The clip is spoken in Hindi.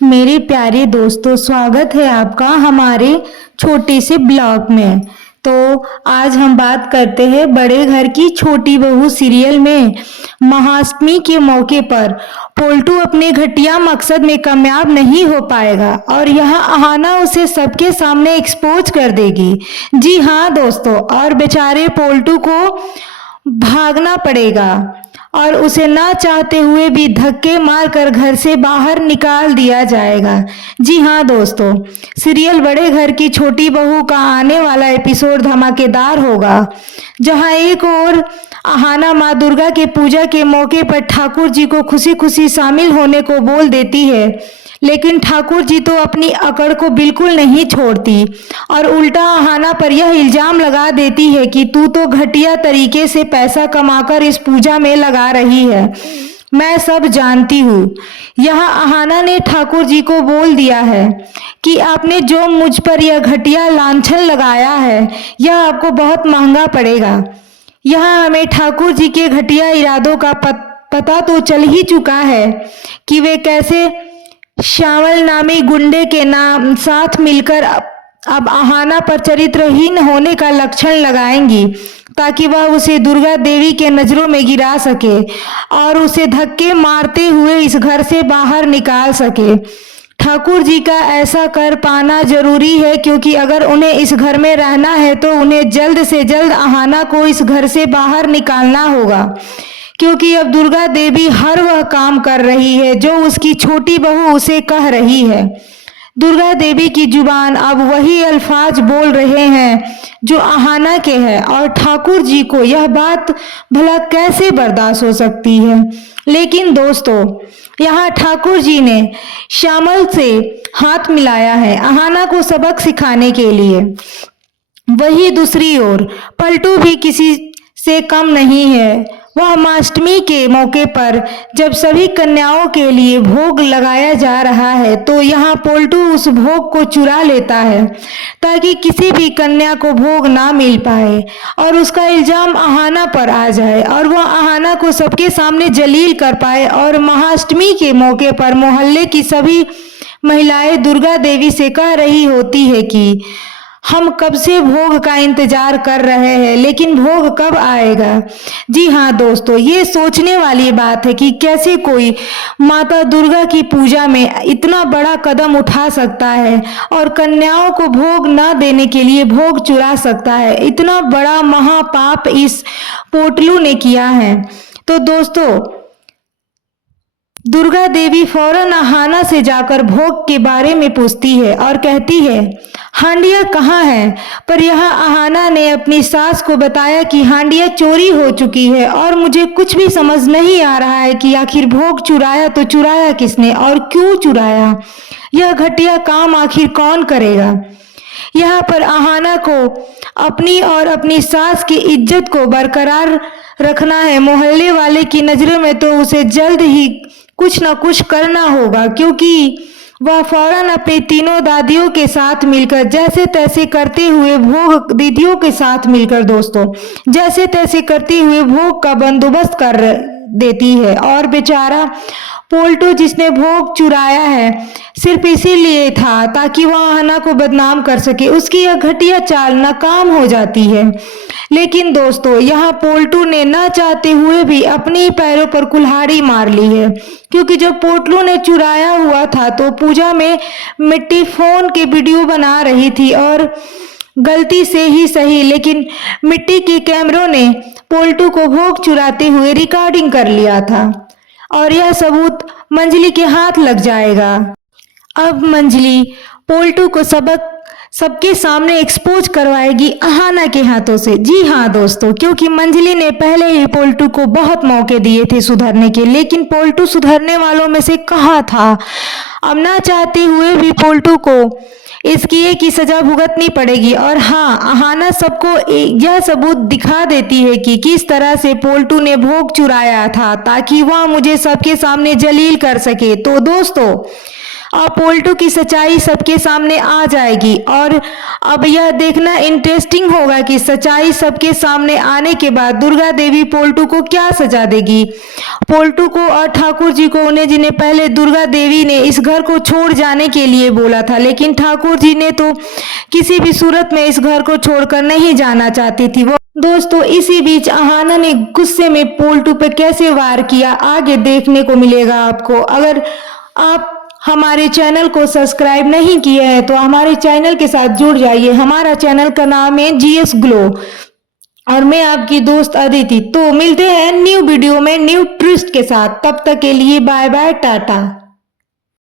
मेरे प्यारे दोस्तों, स्वागत है आपका हमारे छोटे से ब्लॉग में। तो आज हम बात करते हैं बड़े घर की छोटी बहू सीरियल में महाअष्टमी के मौके पर पोल्टू अपने घटिया मकसद में कामयाब नहीं हो पाएगा और यहाँ अहाना उसे सबके सामने एक्सपोज कर देगी। जी हाँ दोस्तों, और बेचारे पोल्टू को भागना पड़ेगा और उसे ना चाहते हुए भी धक्के मारकर घर से बाहर निकाल दिया जाएगा। जी हाँ दोस्तों, सीरियल बड़े घर की छोटी बहू का आने वाला एपिसोड धमाकेदार होगा, जहां एक और अहाना माँ दुर्गा के पूजा के मौके पर ठाकुर जी को खुशी खुशी शामिल होने को बोल देती है, लेकिन ठाकुर जी तो अपनी अकड़ को बिल्कुल नहीं छोड़ती और उल्टा अहाना पर यह इल्जाम लगा देती है कि तू तो घटिया तरीके से पैसा कमाकर इस पूजा में लगा रही है। मैं सब जानती हूँ। यहाँ अहाना ने ठाकुर जी को बोल दिया है कि आपने जो मुझ पर यह घटिया लांछन लगाया है, यह आपको बहुत महंगा पड़ेगा। यहाँ हमें ठाकुर जी के घटिया इरादों का पता तो चल ही चुका है कि वे कैसे श्यामल नामी गुंडे के नाम साथ मिलकर अब अहाना पर चरित्रहीन होने का लक्षण लगाएंगी ताकि वह उसे दुर्गा देवी के नजरों में गिरा सके और उसे धक्के मारते हुए इस घर से बाहर निकाल सके। ठाकुर जी का ऐसा कर पाना जरूरी है, क्योंकि अगर उन्हें इस घर में रहना है तो उन्हें जल्द से जल्द अहाना को इस घर से बाहर निकालना होगा, क्योंकि अब दुर्गा देवी हर वह काम कर रही है जो उसकी छोटी बहू उसे कह रही है। दुर्गा देवी की जुबान अब वही अल्फाज बोल रहे हैं जो अहाना के हैं और ठाकुर जी को यह बात भला कैसे बर्दाश्त हो सकती है। लेकिन दोस्तों, यहाँ ठाकुर जी ने श्यामल से हाथ मिलाया है अहाना को सबक सिखाने के लिए। वही दूसरी ओर पलटू भी किसी से कम नहीं है। वह माष्टमी के मौके पर जब सभी कन्याओं के लिए भोग लगाया जा रहा है तो यहाँ पोल्टू उस भोग को चुरा लेता है ताकि किसी भी कन्या को भोग ना मिल पाए और उसका इल्जाम अहाना पर आ जाए और वह अहाना को सबके सामने जलील कर पाए। और महाअष्टमी के मौके पर मोहल्ले की सभी महिलाएं दुर्गा देवी से कह रही होती है कि हम कब से भोग का इंतजार कर रहे हैं, लेकिन भोग कब आएगा। जी हाँ दोस्तों, ये सोचने वाली बात है कि कैसे कोई माता दुर्गा की पूजा में इतना बड़ा कदम उठा सकता है और कन्याओं को भोग ना देने के लिए भोग चुरा सकता है। इतना बड़ा महापाप इस पोटलू ने किया है। तो दोस्तों, दुर्गा देवी फौरन अहाना से जाकर भोग के बारे में पूछती है और कहती है हांडिया कहाँ है। पर यहाँ अहाना ने अपनी सास को बताया कि हांडिया चोरी हो चुकी है और मुझे कुछ भी समझ नहीं आ रहा है कि आखिर भोग चुराया तो चुराया किसने और क्यों चुराया। यह घटिया काम आखिर कौन करेगा। यहाँ पर अहाना को अपनी और अपनी सास की इज्जत को बरकरार रखना है। मोहल्ले वाले की नजरों में तो उसे जल्द ही कुछ न कुछ करना होगा, क्योंकि वह फौरन अपनी तीनों दादियों के साथ मिलकर जैसे तैसे करते हुए भोग दीदियों के साथ मिलकर दोस्तों जैसे तैसे करते हुए भोग का बंदोबस्त कर देती है। और बेचारा पोल्टू जिसने भोग चुराया है सिर्फ इसीलिए था ताकि वह अहाना को बदनाम कर सके, उसकी यह घटिया चाल नाकाम हो जाती है। लेकिन दोस्तों, यहाँ पोल्टू ने ना चाहते हुए भी अपने ही पैरों पर कुल्हाड़ी मार ली है, क्योंकि जब पोल्टू ने चुराया हुआ था तो पूजा में मिट्टी फोन के वीडियो बना रही थी और गलती से ही सही, लेकिन मिट्टी के कैमरों ने पोल्टू को भोग चुराते हुए रिकॉर्डिंग कर लिया था और यह सबूत मंजली के हाथ लग जाएगा। अब मंजली पोल्टू को सबके सामने एक्सपोज करवाएगी अहाना के हाथों से। जी हाँ दोस्तों, क्योंकि मंजली ने पहले ही पोल्टू को बहुत मौके दिए थे सुधरने के, लेकिन पोल्टू सुधरने वालों में से कहाँ था। अब ना चाहते हुए भी पोल्टू को इसकी एक ही सजा भुगतनी पड़ेगी। और हाँ, अहाना सबको यह सबूत दिखा देती है कि किस तरह से पोल्टू ने भोग चुराया था ताकि वह मुझे सबके सामने जलील कर सके। तो दोस्तों, और पोल्टू की सच्चाई सबके सामने आ जाएगी। और अब यह देखना इंटरेस्टिंग होगा कि सच्चाई सबके सामने आने के बाद दुर्गा देवी पोल्टू को क्या सजा देगी। पोल्टू को और ठाकुर जी को उन्हें जिन्हें पहले दुर्गा देवी ने इस घर को छोड़ जाने के लिए बोला था, लेकिन ठाकुर जी ने तो किसी भी सूरत में इस घर को छोड़कर नहीं जाना चाहती थी वो। दोस्तों, इसी बीच अहाना ने गुस्से में पोल्टू पे कैसे वार किया आगे देखने को मिलेगा आपको। अगर आप हमारे चैनल को सब्सक्राइब नहीं किए हैं तो हमारे चैनल के साथ जुड़ जाइए। हमारा चैनल का नाम है जीएस ग्लो और मैं आपकी दोस्त अदिति। तो मिलते हैं न्यू वीडियो में न्यू ट्विस्ट के साथ। तब तक के लिए बाय बाय, टाटा।